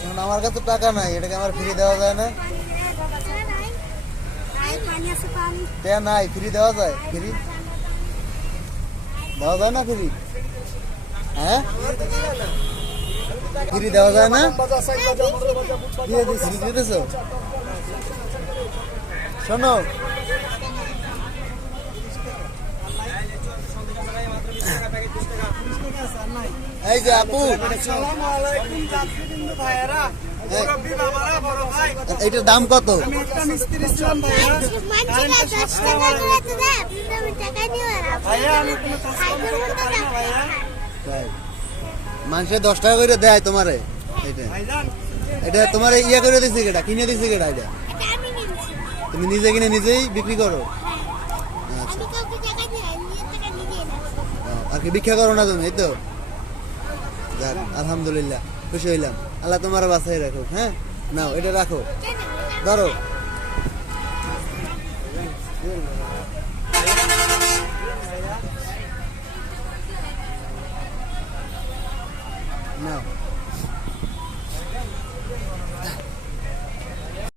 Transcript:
এখন আমার কাছে টাকা নাই, এটাকে আমার ফ্রি দেওয়া যায় না? নাই, ফ্রি দেওয়া যায়? ফ্রি দেওয়া যায় না? ফ্রি হ্যাঁ ফ্রি দেওয়া যায় না? দিয়ে দিচ্ছি, দিতেছ? শোনো, এই যে আপু, এইটার দাম কত? মানুষের 10 টাকা করে দেয় তোমারে? এটা তোমার ইয়ে করে দিচ্ছে কেটা? কিনে দিচ্ছে কেটা? এটা তুমি নিজে কিনে নিজেই বিক্রি করো? আচ্ছা, আর কি ভিক্ষা করো না তুমি? এই তো, যাক আলহামদুলিল্লাহ, খুশি হইলাম। আল্লাহ তোমার বাসায় রাখো। হ্যাঁ, নাও এটা রাখো, ধরো। নাও।